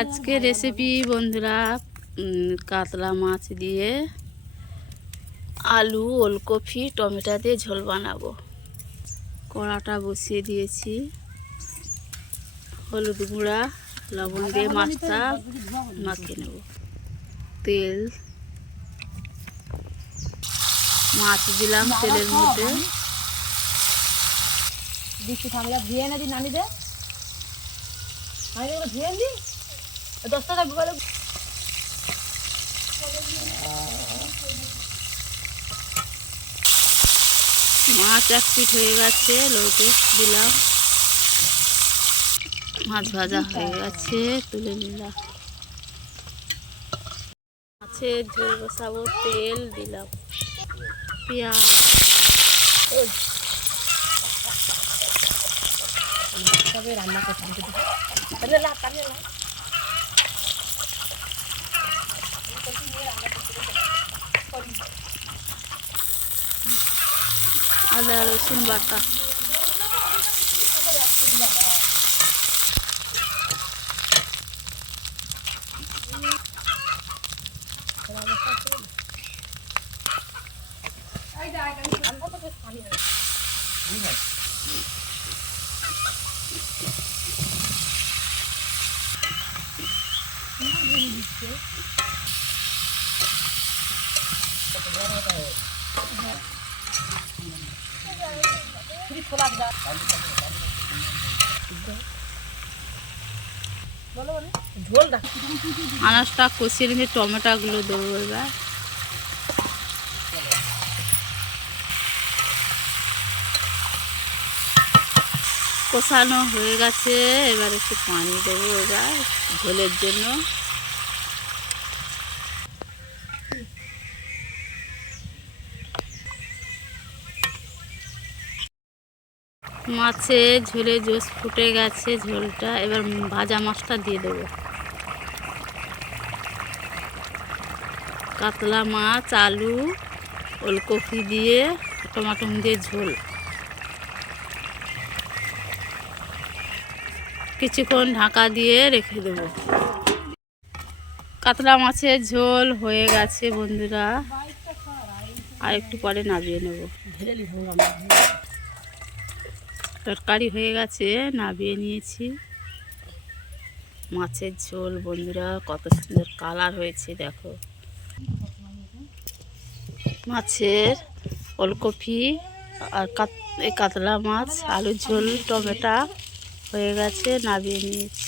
আজকে রেসিপি বন্ধুরা কাতলা মাছ দিয়ে আলু ওলকপি টমেটো দিয়ে ঝোল বানাবো। কড়াটা বসিয়ে দিয়েছি, হলুদ গুঁড়া লবণ দিয়ে মাছটা মাখিয়ে নেব। তেল, মাছ দিলাম তেলের মধ্যে। দিচ্ছি থামলে ভিয়ে না দি নামি দে আমি ভিয়ে দি 10 টাকা বলে মাছ এক পিঠ হয়ে গেছে, লৌটে দিলাম। মাছ ভাজা হয়ে গেছে, তুলে নিলাম। মাছের ঝোল বসাবো, তেল দিলাম, পেঁয়াজ, তবে রান্না করতে আদা রসুন বাটা, আনাজটা কষিয়ে নিয়ে টমেটোগুলো দেবো। এবার কষানো হয়ে গেছে, এবার একটু পানি দেবো এবার ঝোলের জন্য। মাছের ঝোলে জোস ফুটে গেছে ঝোলটা, এবার ভাজা মাছটা দিয়ে দেবো। কাতলা মাছ, আলু ওলকপি দিয়ে টমাটো দিয়ে ঝোল। কিছুক্ষণ ঢাকা দিয়ে রেখে দেবো। কাতলা মাছের ঝোল হয়ে গেছে বন্ধুরা, আর একটু পরে নামিয়ে নেব। তরকারি হয়ে গেছে, নামিয়ে নিয়েছি। মাছের ঝোল বন্ধুরা, কত সুন্দর কালার হয়েছে দেখো। মাছের ওলকপি আর কাতলা মাছ আলুর ঝোল টমেটো হয়ে গেছে, নামিয়ে নিয়েছি।